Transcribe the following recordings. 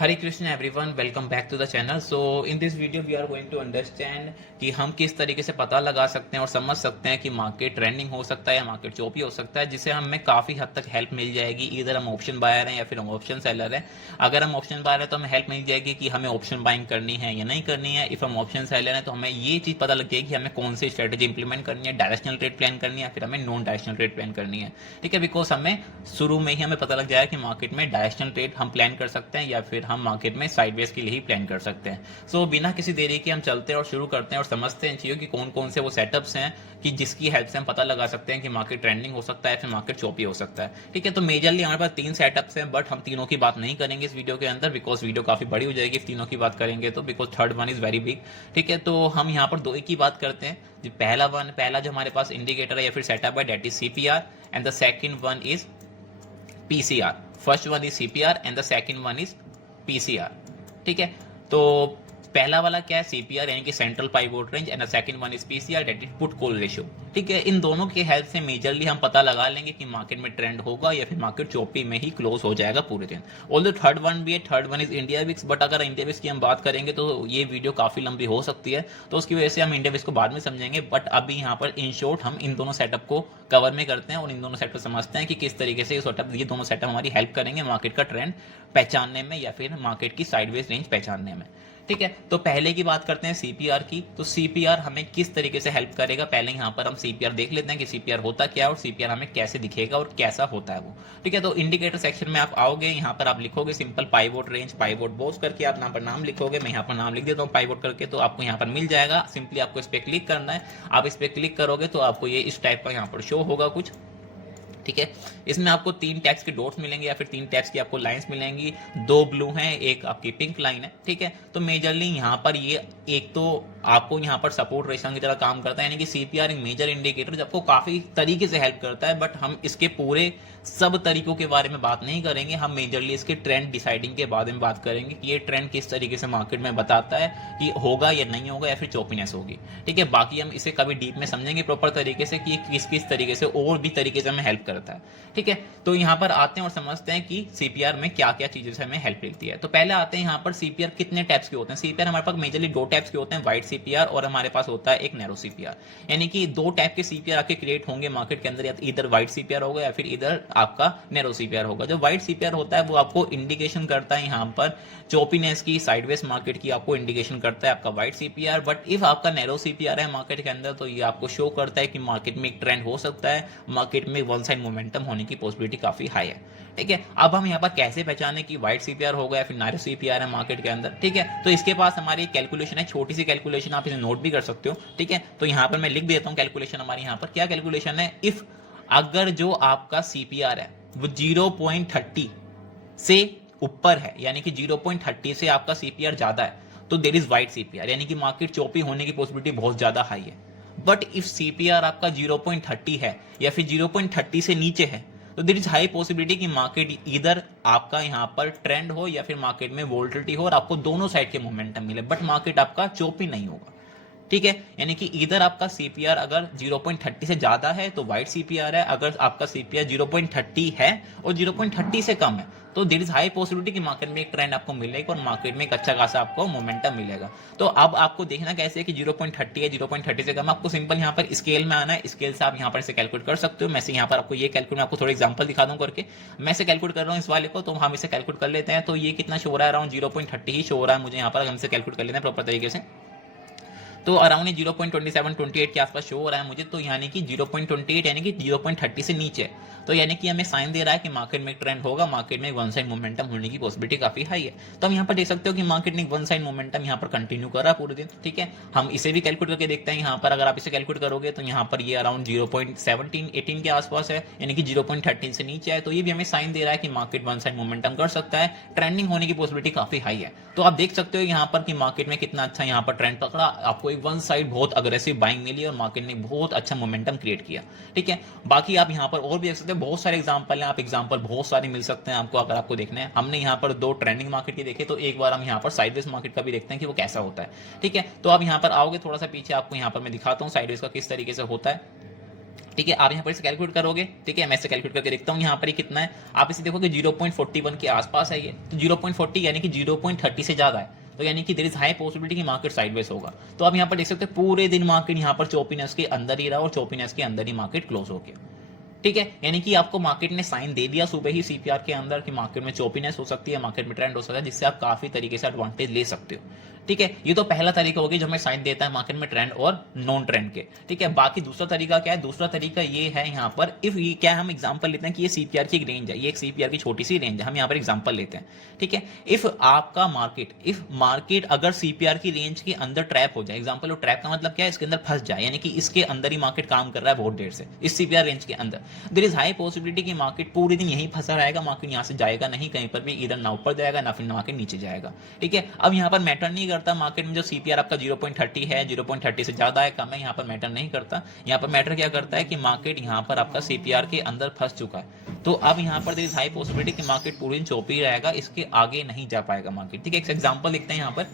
Hare Krishna everyone, welcome back to the channel. So in this video we are going to understand कि हम किस तरीके से पता लगा सकते हैं और समझ सकते हैं कि मार्केट ट्रेंडिंग हो सकता है या मार्केट चोपी हो सकता है, जिससे हमें काफ़ी हद तक हेल्प मिल जाएगी। इधर हम ऑप्शन बायर हैं या फिर हम ऑप्शन सेलर हैं। अगर हम ऑप्शन बायर हैं तो हमें हेल्प मिल जाएगी कि हमें ऑप्शन बाइंग करनी है या नहीं करनी है। इफ़ हम ऑप्शन सेलर हैं तो हमें ये चीज़ पता लग जाएगी कि हमें कौन सी स्ट्रेटेजी इंप्लीमेंट करनी है, डायरेक्शनल ट्रेड प्लान करनी है या फिर हमें नॉन डायरेक्शनल ट्रेड प्लान करनी है। ठीक है, बिकॉज हमें शुरू में ही हमें पता लग जाएगा कि मार्केट में डायरेक्शनल ट्रेड हम प्लान कर सकते हैं या फिर हम मार्केट में साइडवेज के लिए ही प्लान कर सकते हैं। सो बिना किसी देरी के हम चलते हैं और शुरू करते हैं और समझते हैं चीज़ों कि कौन कौन से वो सेटअप्स हैं कि जिसकी हेल्प से हम पता लगा सकते हैं कि मार्केट ट्रेंडिंग हो सकता है फिर मार्केट चोपी हो सकता है। ठीक है, तो मेजरली हमारे पास 3 सेटअप्स हैं, बट हम तीनों की बात नहीं करेंगे इस वीडियो के अंदर, बिकॉज वीडियो काफी बड़ी हो जाएगी तीनों की बात करेंगे तो, because third one is very big. ठीक है, तो हम यहाँ पर दो एक की बात करते हैं। जो पहला जो हमारे पास इंडिकेटर है या फिर सेटअप है, that is CPR, and the second one is PCR. First one is CPR and the second one is PCR. ठीक है, तो पहला वाला क्या है, सीपीआर यानी कि central pivot range, and the second one is PCR, that is put call ratio. ठीक है, इन दोनों की हेल्प से मेजरली हम पता लगा लेंगे कि मार्केट में ट्रेंड होगा या फिर मार्केट चोपी में ही क्लोज हो जाएगा पूरे दिन। ऑल्दो थर्ड वन भी है, third one is India VIX, but अगर इंडिया विक्स की हम बात करेंगे तो ये वीडियो काफी लंबी हो सकती है, तो उसकी वजह से हम इंडिया विक्स को बाद में समझेंगे। बट अभी यहाँ पर इन शॉर्ट हम इन दोनों सेटअप को कवर में करते हैं और इन दोनों सेटअप समझते हैं कि किस तरीके से ये दोनों सेटअप हमारी हेल्प करेंगे मार्केट का ट्रेंड पहचानने में या फिर मार्केट की साइडवेज रेंज पहचानने में। ठीक है, तो पहले की बात करते हैं सीपीआर की। तो सीपीआर हमें किस तरीके से हेल्प करेगा, पहले यहाँ पर हम सीपीआर देख लेते हैं कि सीपीआर होता क्या है और सीपीआर हमें कैसे दिखेगा और कैसा होता है वो। ठीक है, तो इंडिकेटर सेक्शन में आप आओगे, यहाँ पर आप लिखोगे simple pivot range, pivot Bose करके आप यहाँ पर नाम लिखोगे। मैं यहाँ पर नाम लिख देता हूँ पाइवोट करके, तो आपको यहाँ पर मिल जाएगा। सिंपली आपको इस पर क्लिक करना है। आप इस पर क्लिक करोगे तो आपको ये इस टाइप का यहाँ पर शो होगा कुछ। ठीक है, इसमें आपको 3 टैक्स के डॉट्स मिलेंगे या फिर 3 टैक्स की आपको लाइंस मिलेंगी। 2 ब्लू हैं, एक आपकी पिंक लाइन है। ठीक है, तो मेजरली यहाँ पर ये एक तो आपको यहाँ पर सपोर्ट रेशा की तरह काम करता है, यानी कि सीपीआर एक मेजर इंडिकेटर जो आपको काफी तरीके से हेल्प करता है, बट हम इसके पूरे सब तरीकों के बारे में बात नहीं करेंगे। हम मेजरली इसके ट्रेंड डिसाइडिंग के बारे में बात करेंगे कि ये ट्रेंड किस तरीके से मार्केट में बताता है कि होगा या नहीं होगा या फिर चोपीनेस होगी। ठीक है, बाकी हम इसे कभी डीप में समझेंगे प्रॉपर तरीके से कि किस किस तरीके से और भी तरीके से हमें हेल्प करता है। ठीक है, तो यहाँ पर आते हैं और समझते हैं कि सीपीआर में क्या क्या चीजों से हमें हेल्प मिलती है। तो पहले आते हैं यहाँ पर सीपीआर कितने टाइप्स के होते हैं। सीपीआर हमारे पास मेजरली 2 टाइप्स के होते हैं, व्हाइट सीपीआर और हमारे पास होता है एक नैरो सीपीआर। यानी कि 2 टाइप के सीपीआर आपके क्रिएट होंगे मार्केट के अंदर, या इधर व्हाइट सीपीआर होगा या फिर इधर आपका नैरो सीपीआर होगा। जो व्हाइट सीपीआर होता है वो आपको इंडिकेशन करता है यहाँ पर चोपीनेस की, साइडवेज मार्केट की आपको इंडिकेशन करता है आपका व्हाइट सीपीआर। बट इफ आपका नैरो सीपीआर है मार्केट के अंदर तो ये आपको शो करता है कि मार्केट में एक ट्रेंड हो सकता है, मार्केट में वन साइड मोमेंटम होने की पॉसिबिलिटी काफी हाई है। ठीक है, अब हम यहाँ पर कैसे पहचाने कि व्हाइट सीपीआर होगा या फिर नैरो सीपीआर है मार्केट के अंदर। ठीक है, तो इसके पास हमारी कैलकुलेशन है, छोटी सी कैलकुलेशन, आप इसे नोट भी कर सकते हो। ठीक है, तो यहाँ पर मैं लिख देता हूँ कैलकुलेशन हमारी। यहाँ पर क्या कैलकुलेशन है, इफ अगर जो आपका सीपीआर है वो 0.30 से ऊपर है, यानी कि 0.30 से आपका सीपीआर ज्यादा है, तो देयर इज व्हाइट सीपीआर, यानी कि मार्केट चोपी होने की पॉसिबिलिटी बहुत ज्यादा हाई है। बट इफ सीपीआर आपका 0.30 है या फिर 0.30 से नीचे है, तो देयर इज हाई पॉसिबिलिटी कि मार्केट इधर आपका यहाँ पर ट्रेंड हो या फिर मार्केट में वोल्टिलिटी हो और आपको दोनों साइड के मोमेंटम मिले, बट मार्केट आपका चोपी नहीं होगा। ठीक है, यानी कि इधर आपका सीपीआर अगर 0.30 से ज्यादा है तो व्हाइट सीपीआर है, अगर आपका सीपीआर 0.30 है और 0.30 से कम है तो देयर इज हाई पॉसिबिलिटी कि मार्केट में एक ट्रेंड आपको मिलेगा और मार्केट में एक अच्छा खासा आपको मोमेंटम मिलेगा। तो अब आपको देखना कैसे है कि 0.30 है, 0.30 से कम, आपको सिंपल यहाँ पर स्केल में आना है। स्केल से आप यहाँ पर इसे कैलकुलेट कर सकते हो। मैं से यहाँ पर आपको ये कैलकुलेट, आपको थोड़ा एग्जांपल दिखा दूं करके। मैं से कैलकुलेट कर रहा हूँ इस वाले को, तो हम इसे कैलकुलेट कर लेते हैं। तो ये कितना शो हो रहा है, अराउंड 0.30 ही शो हो रहा है मुझे यहाँ पर। हम इसे कैलकुलेट कर लेते हैं प्रॉपर तरीके से, तो अराउंड 0.27-28 के आसपास शो हो रहा है मुझे। तो यानी कि 0.28 यानी कि 0.30 से नीचे, तो यानी कि हमें साइन दे रहा है कि मार्केट में ट्रेंड होगा, मार्केट में वन साइड मोमेंटम होने की पॉसिबिलिटी काफी हाई है। तो हम यहाँ पर देख सकते हो कि मार्केट ने वन साइड मोमेंटम यहाँ पर कंटिन्यू कर रहा है पूरे दिन। ठीक है, हम इसे भी कैलकुलेट करके देखते हैं। यहाँ पर अगर आप इसे कैलकुलेट करोगे तो यहाँ पर ये अराउंड 0.17-18 के आसपास है, यानी कि 0.13 से नीचे है। तो ये भी हमें साइन दे रहा है कि मार्केट वन साइड मोमेंटम कर सकता है, ट्रेंडिंग होने की पॉसिबिलिटी काफी हाई है। तो आप देख सकते हो यहाँ पर कि मार्केट में कितना अच्छा यहाँ पर ट्रेंड पकड़ा, आपको एक वन साइड बहुत अग्रेसिव बाइंग मिली और मार्केट ने बहुत अच्छा मोमेंटम क्रिएट किया। ठीक है, बाकी आप यहाँ पर और भी देख सकते हैं, बहुत सारे एग्जांपल हैं, आप एग्जांपल बहुत सारे मिल सकते हैं आपको अगर आपको देखना है। हमने यहाँ पर 2 ट्रेंडिंग मार्केट के देखे, तो एक बार हम यहाँ पर साइडवेज मार्केट का भी देखते हैं कि वो कैसा होता है। ठीक है, तो आप यहाँ पर आओगे थोड़ा सा पीछे, आपको यहाँ पर मैं दिखाता हूँ साइडवेज का किस तरीके से होता है। ठीक है, आप यहाँ पर इसे कैलकुलेट करोगे, ठीक है, मैं इसे कैलकुलेट करके देखता हूँ यहाँ पर ये कितना है। आप इसे देखोगे 0.41 के आसपास है ये, तो 0.40 यानी कि 0.30 से ज्यादा है, तो यानी कि देयर इज हाई पॉसिबिलिटी कि मार्केट साइडवेज होगा। तो आप यहाँ पर देख सकते हैं पूरे दिन मार्केट यहाँ पर चौपीनेस के अंदर ही रहा और चौपीनेस के अंदर ही मार्केट क्लोज हो गया। ठीक है, यानी कि आपको मार्केट ने साइन दे दिया सुबह ही सीपीआर के अंदर कि मार्केट में चौपीनेस हो सकती है, मार्केट में ट्रेंड हो सकता है, जिससे आप काफी तरीके से एडवांटेज ले सकते हो। ठीक है, ये तो पहला तरीका हो गया जो हमें साइन देता है मार्केट में ट्रेंड और नॉन ट्रेंड के। ठीक है, बाकी दूसरा तरीका क्या है? दूसरा तरीका ये है यहाँ पर, इफ ये क्या हम एग्जांपल लेते हैं कि ये सीपीआर की एक रेंज है, ये एक सीपीआर की छोटी सी रेंज है, हम यहाँ पर एग्जांपल लेते हैं। ठीक है, इफ मार्केट अगर सीपीआर की रेंज के अंदर ट्रैप हो जाए, एग्जांपल ट्रैप का मतलब क्या है? इसके अंदर फंस जाए, यानी कि इसके अंदर ही मार्केट काम कर रहा है बहुत देर से, इस सीपीआर रेंज के अंदर, देयर इज हाई पॉसिबिलिटी कि मार्केट पूरे दिन यहीं फंसा रहेगा, मार्केट यहाँ से जाएगा नहीं कहीं पर भी, इधर ना ऊपर जाएगा ना फिर मार्केट नीचे जाएगा। ठीक है, अब यहाँ पर मैटर नहीं करता मार्केट में जो सीपीआर आपका 0.30 है, 0.30 से ज्यादा है, कम है, यहाँ पर मैटर नहीं करता। यहाँ पर मैटर क्या करता है कि मार्केट यहाँ पर आपका सीपीआर के अंदर फंस चुका है, तो अब यहाँ पर देयर इज हाई पॉसिबिलिटी कि मार्केट पूरे दिन चौप ही रहेगा, इसके आगे नहीं जा पाएगा मार्केट। ठीक है, एक एग्जांपल देखते हैं यहाँ पर।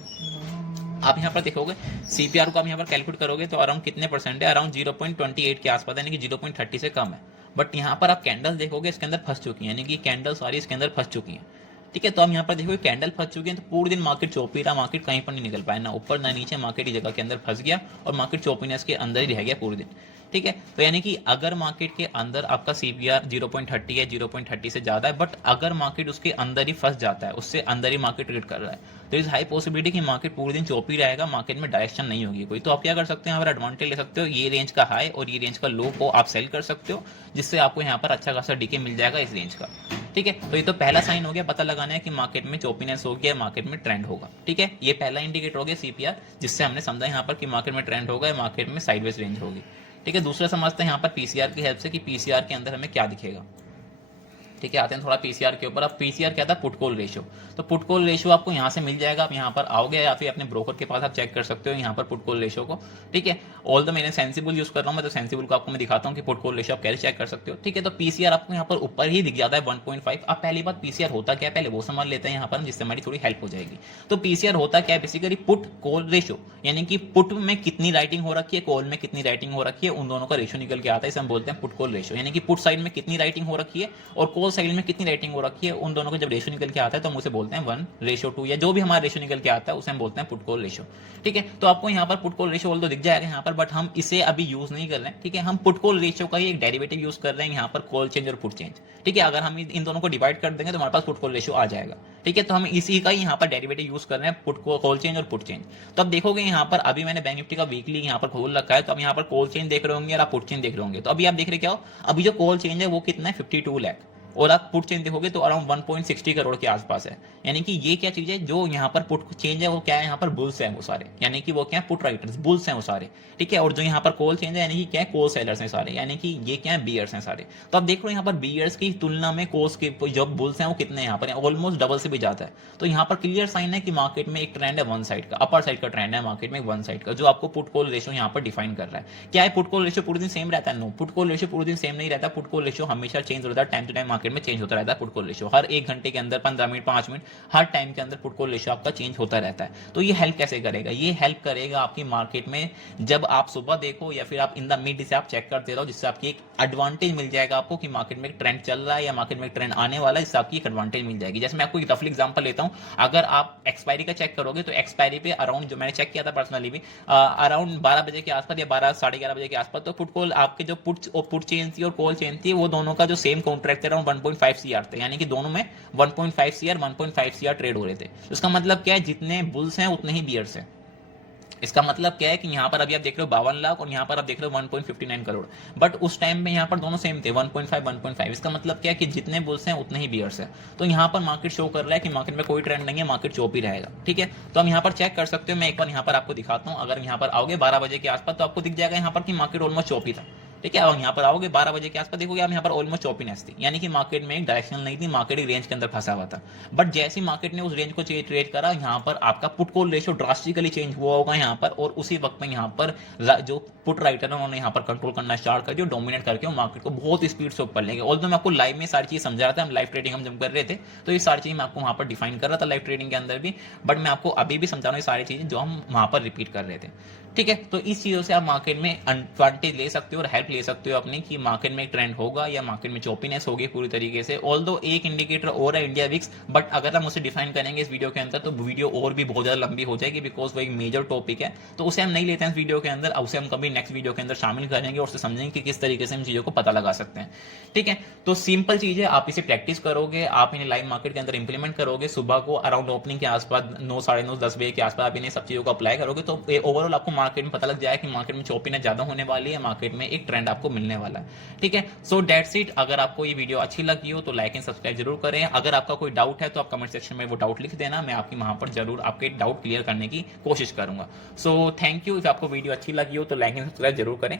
आप यहाँ पर देखोगे सीपीआर को आप यहाँ पर कैलकुलेट करोगे तो अराउंड कितने परसेंट है? अराउंड 0.28 के आसपास, यानी कि 0.30 से कम है। बट यहाँ पर आप कैंडल देखोगे इसके अंदर फंस चुकी है, यानी कि कैंडल सारी इसके अंदर फंस चुकी है। ठीक है, तो हम यहाँ पर देखोगे कैंडल फंस चुकी है, तो पूरे दिन मार्केट चौपी रहा, मार्केट कहीं पर नहीं निकल पाया, ना ऊपर ना नीचे, मार्केट इस जगह के अंदर फंस गया और मार्केट चौपीनेस के अंदर ही रह गया पूरे दिन। ठीक है, तो यानी कि अगर मार्केट के अंदर आपका सीपीआर 0.30 है, 0.30 से ज्यादा है, बट अगर मार्केट उसके अंदर ही फंस जाता है, उससे अंदर ही मार्केट ट्रेड कर रहा है, तो इज हाई पॉसिबिलिटी कि मार्केट पूरे दिन चौपी रहेगा, मार्केट में डायरेक्शन नहीं होगी कोई। तो आप क्या कर सकते हैं? यहाँ पर एडवांटेज ले सकते हो, ये रेंज का हाई और ये रेंज का लो को आप सेल कर सकते हो, जिससे आपको यहाँ पर अच्छा खासा डीके मिल जाएगा इस रेंज का। ठीक है, तो ये तो पहला साइन हो गया, पता लगाना है कि मार्केट में चौपीनेस हो गया, मार्केट में ट्रेंड होगा। ठीक है, ये पहला इंडिकेटर हो गया सीपीआर, जिससे हमने समझा यहाँ पर कि मार्केट में ट्रेंड होगा, मार्केट में साइडवेज रेंज होगी। ठीक है, दूसरा समझते हैं यहाँ पर पीसीआर की हेल्प से कि पीसीआर के अंदर हमें क्या दिखेगा। ठीक है, आते हैं थोड़ा पीसीआर के ऊपर। अब पीसीआर क्या था? Put call ratio. तो पुट कॉल रेशियो आपको यहाँ से मिल जाएगा, आप यहाँ पर आओगे या फिर अपने ब्रोकर के पास आप चेक कर सकते हो यहाँ पर पुट कॉल रेशियो को। ठीक है, ऑल द मैंने सेंसिबल यूज कर रहा हूँ मैं, तो सेंसिबल को आपको मैं दिखाता हूँ कि पुट कॉल रेशियो आप कैसे चेक कर सकते हो। ठीक है, तो पीसीआर आपको यहाँ पर ऊपर ही दिख जाता है 1.5। अब पहली बात पीसीआर होता क्या है पहले वो समझ लेते हैं यहाँ पर, जिससे हमारी थोड़ी हेल्प हो जाएगी। तो पीसीआर होता क्या है? बेसिकली पुट कॉल रेशियो, यानी कि पुट में कितनी राइटिंग हो रखी है, कॉल में कितनी राइटिंग हो रखी है, उन दोनों का रेशियो निकल के आता है, इसे हम बोलते हैं पुट कॉल रेशियो। यानी कि पुट साइड में कितनी राइटिंग हो रखी है और कॉल साइड में कितनी राइटिंग हो रखी है, उन दोनों का जब रेशियो निकल के आता है तो हम उसे बोलते हैं 1:2, या जो भी हमारा रेशियो निकल के आता है उसे हम बोलते हैं पुट कॉल रेशियो। ठीक है, तो आपको यहाँ पर पुट कॉल रेशियो ऑल्दो दिख जाएगा यहाँ पर, बट हम इसे अभी यूज नहीं कर रहे हैं। ठीक है, हम पुट कॉल रेशियो का ही एक डेरिवेटिव यूज कर रहे हैं यहाँ पर, कॉल चेंज और पुट चेंज। ठीक है, अगर हम इन दोनों को डिवाइड कर देंगे तो हमारे पास पुट कॉल रेशियो आ जाएगा। ठीक है, तो हम इसी का ही यहाँ पर डेरिवेटिव यूज कर रहे हैं, पुट कॉल चेंज और पुट चेंज। तो अब देखोगे यहाँ पर अभी मैंने बैंक निफ्टी का वीकली यहाँ पर खोल रखा है, तो अब यहाँ पर कॉल चेंज देख रहे होंगे और आप पुट चेंज देख रहे होंगे। तो अभी आप देख रहे क्या हो? अभी जो कॉल चेंज है वो कितना है? 52 लाख, और आप पुट चेंज देखोगे तो अराउंड 1.60 करोड़ के आसपास है। यानी कि ये क्या चीज है? जो यहाँ पर पुट चेंज है वो क्या है? यहाँ पर बुल्स है वो सारे, यानी कि वो क्या है? पुट राइटर्स, बुल्स हैं वो सारे। ठीक है, और जो यहाँ पर कॉल चेंज है यानी कि क्या है? कॉल सेलर्स हैं सारे, यानी कि ये क्या है? बियर्स हैं सारे। तो आप देख रहे हो यहाँ पर बियर्स की तुलना में कॉल्स के जो बुल्स हैं वो कितने यहाँ पर? ऑलमोस्ट डबल से भी ज्यादा है। तो यहाँ पर क्लियर साइन है कि मार्केट में एक ट्रेंड है वन साइड का, अपर साइड का ट्रेंड है मार्केट में वन साइड का, जो आपको पुट कॉल रेशियो यहाँ पर डिफाइन कर रहा है। क्या है? पुट कॉल रेशियो पूरे दिन सेम रहता है? नो, पुट कॉल रेशियो पूरे दिन सेम नहीं रहता। पुट कॉल रेशियो हमेशा चेंज होता है, टाइम टू टाइम मार्केट में चेंज होता रहता है। पुट कॉल रेशियो हर 1 घंटे के अंदर, 15 मिनट, 5 मिनट, हर टाइम के अंदर पुट कॉल रेशियो आपका चेंज होता रहता है। तो ये हेल्प कैसे करेगा? ये हेल्प करेगा आपकी मार्केट में, जब आप सुबह देखो या फिर आप इन द मिड से आप चेक करते रहो, जिससे आपकी एक एडवांटेज मिल जाएगा आपको कि मार्केट में एक ट्रेंड चल रहा है या मार्केट में एक ट्रेंड आने वाला है, जिससे आपकी एक एडवांटेज मिल जाएगी। जैसे मैं आपको एक रफली एग्जांपल लेता हूं, अगर आप एक्सपायरी का चेक करोगे तो एक्सपायरी पे अराउंड, जो मैंने चेक किया था पर्सनली भी, अराउंड 12 बजे के आसपास या 12 साढ़े 11 बजे के आसपास, तो पुट कॉल आपके जो पुट चेंज थी और कॉल चेंज थी, वो दोनों का जो सेम कॉन्ट्रैक्ट था अराउंड 1.5 सीआर थे, यानी कि दोनों में 1.5 सीआर ट्रेड हो रहे थे। इसका मतलब क्या है? जितने बुल्स हैं उतने ही बियर्स हैं। इसका मतलब क्या है कि यहाँ पर अभी आप देख रहे हो 52 लाख और यहाँ पर आप देख रहे हो 1.59 करोड़, बट उस टाइम में यहाँ पर दोनों सेम थे, 1.5 इसका मतलब क्या है कि जितने बुल्स हैं उतने ही बियर्स हैं। तो यहाँ पर मार्केट शो कर रहा है कि मार्केट में कोई ट्रेंड नहीं है, मार्केट चौप ही रहेगा। ठीक है, तो हम यहाँ पर चेक कर सकते हो, मैं एक बार यहाँ पर आपको दिखाता हूँ। अगर यहाँ पर आओगे 12 बजे के आसपास तो आपको दिख जाएगा यहाँ पर कि मार्केट ऑलमोस्ट चौप ही था। ठीक है, और यहाँ पर आओगे 12 बजे के आसपास देखोगे आप यहाँ पर ऑलमोस्ट चौपीनेस थी, यानी कि मार्केट में एक डायरेक्शन नहीं थी, मार्केट एक रेंज के अंदर फंसा हुआ था। बट जैसे मार्केट ने उस रेंज को ट्रेड करा, यहाँ पर आपका put call ratio drastically change हुआ होगा यहाँ पर, और उसी वक्त में यहाँ पर जो पुट राइटर है उन्होंने यहाँ पर कंट्रोल करना स्टार्ट कर दिया, डोमिनेट करके मार्केट को बहुत स्पीड से ऊपर लेंगे। ऑल्दो मैं आपको लाइव में सारी चीज समझा रहा था, हम लाइव ट्रेडिंग हम जब कर रहे थे तो ये सारी चीज मैं आपको वहां पर डिफाइन कर रहा था लाइव ट्रेडिंग के अंदर भी, बट मैं आपको अभी भी समझा रहा हूँ ये सारी चीजें जो हम वहां पर रिपीट कर रहे थे। ठीक है, तो इस चीजों से आप मार्केट में एडवांटेज ले सकते हो और हेल्प स्टेप ले सकते हो अपनी कि मार्केट में एक ट्रेंड होगा या मार्केट में चोपीनेस होगी पूरी तरीके से। ऑल्दो एक इंडिकेटर और है इंडिया विक्स, बट अगर हम उसे डिफाइन करेंगे इस वीडियो के अंदर तो वीडियो और भी बहुत ज्यादा लंबी हो जाएगी, बिकॉज वो एक मेजर टॉपिक है। तो उसे हम नहीं लेते हैं इस वीडियो के अंदर, उसे हम कभी नेक्स्ट वीडियो के अंदर शामिल करेंगे और उसे समझेंगे कि किस तरीके से हम चीजों को पता लगा सकते हैं। ठीक है, तो सिंपल चीज है, आप इसे प्रैक्टिस करोगे, आप इन्हें लाइव मार्केट के अंदर इंप्लीमेंट करोगे, सुबह को अराउंड ओपनिंग के आसपास 9, साढ़े 9, 10 बजे के आसपास आप इन्हें सब चीजों को अप्लाई करोगे तो ओवरऑल आपको मार्केट में पता लग जाए कि मार्केट में चोपीनेस ज्यादा होने वाली है, मार्केट में एक ट्रेंड आपको मिलने वाला है। ठीक है, सो दैट्स इट। अगर आपको ये वीडियो अच्छी लगी हो तो लाइक एंड सब्सक्राइब जरूर करें। अगर आपका कोई डाउट है तो आप कमेंट सेक्शन में वो डाउट लिख देना, मैं आपकी वहां पर जरूर आपके डाउट क्लियर करने की कोशिश करूंगा। So thank you. इफ आपको वीडियो अच्छी लगी हो तो लाइक एंड सब्सक्राइब जरूर करें।